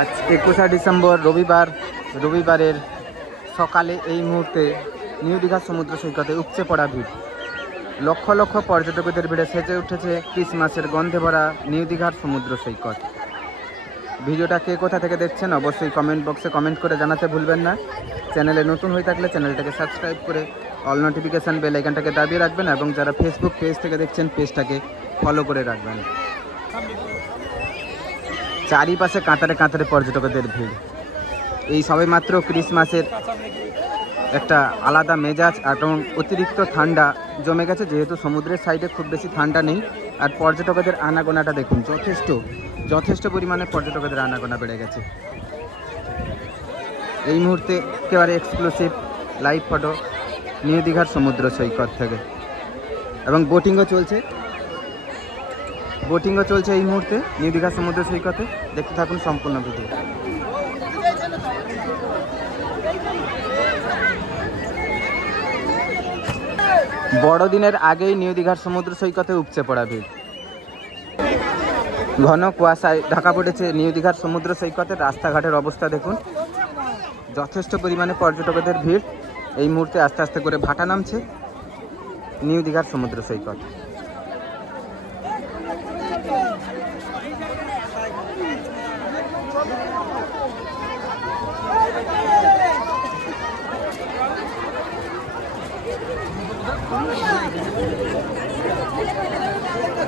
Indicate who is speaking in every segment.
Speaker 1: আজ একুশে ডিসেম্বর, রবিবার, রবিবারের সকালে এই মুহূর্তে নিউ দীঘা সমুদ্র সৈকতে উপচে পড়া ভিড়। লক্ষ লক্ষ পর্যটকদের ভিড়ে সেজে উঠেছে ক্রিসমাসের গন্ধে ভরা নিউ দীঘার সমুদ্র সৈকত। ভিডিওটা কে কোথা থেকে দেখছেন অবশ্যই কমেন্ট বক্সে কমেন্ট করে জানাতে ভুলবেন না। চ্যানেলে নতুন হয়ে থাকলে চ্যানেলটাকে সাবস্ক্রাইব করে অল নোটিফিকেশান বেল আইকনটাকে দাবিয়ে রাখবেন এবং যারা ফেসবুক পেজ থেকে দেখছেন পেজটাকে ফলো করে রাখবেন। চারিপাশে কাতারে কাতারে পর্যটকদের ভিড়। এই সবে মাত্র ক্রিসমাসের একটা আলাদা মেজাজ এবং অতিরিক্ত ঠান্ডা জমে গেছে, যেহেতু সমুদ্রের সাইডে খুব বেশি ঠান্ডা নেই। আর পর্যটকদের আনাগোনাটা দেখুন, যথেষ্ট যথেষ্ট পরিমাণে পর্যটকদের আনাগোনা বেড়ে গেছে। এই মুহূর্তে একেবারে এক্সক্লুসিভ লাইভ ফটো নিউ দীঘার সমুদ্র সৈকত থেকে। এবং বোটিংও চলছে। বোটিংও চলছে এই মুহূর্তে, নিউ দীঘা সমুদ্র সৈকতে। দেখতে থাকুন সম্পূর্ণ ভিডিও। বড়দিনের আগেই নিউ দীঘার সমুদ্র সৈকতে উপচে পড়া ভিড়। ঘন কুয়াশায় ঢাকা পড়েছে নিউ দীঘার সমুদ্র সৈকতের রাস্তাঘাটের অবস্থা দেখুন। যথেষ্ট পরিমাণে পর্যটকদের ভিড়। এই মুহূর্তে আস্তে আস্তে করে ভাটা নামছে নিউ দীঘার সমুদ্র সৈকত।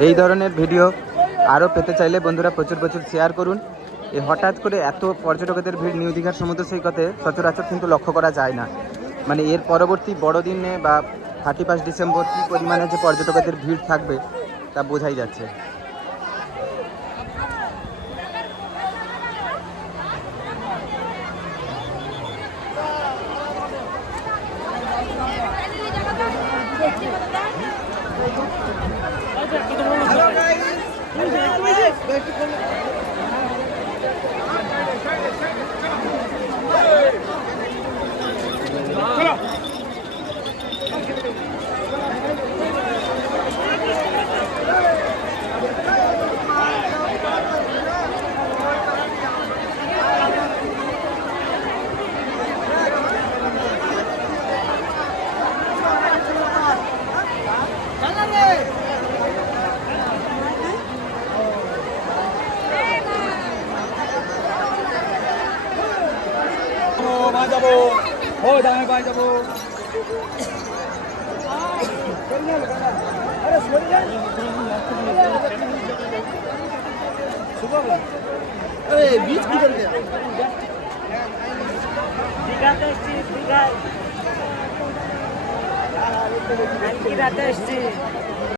Speaker 1: এই ধরনের ভিডিও আরও পেতে চাইলে বন্ধুরা প্রচুর প্রচুর শেয়ার করুন। এই হঠাৎ করে এত পর্যটকদের ভিড় নিউ দীঘার সমুদ্র সৈকতে সচরাচর কিন্তু লক্ষ্য করা যায় না। মানে এর পরবর্তী বড়দিনে বা থার্টি ফার্স্ট ডিসেম্বর কী পরিমাণে যে পর্যটকদের ভিড় থাকবে তা বোঝাই যাচ্ছে।
Speaker 2: পায়ে যাব। ও ডানে পায়ে যাব।
Speaker 3: আরে বীজ কি করবে?
Speaker 4: দীঘাতে এসছি দীঘায়। রাতে এসছি।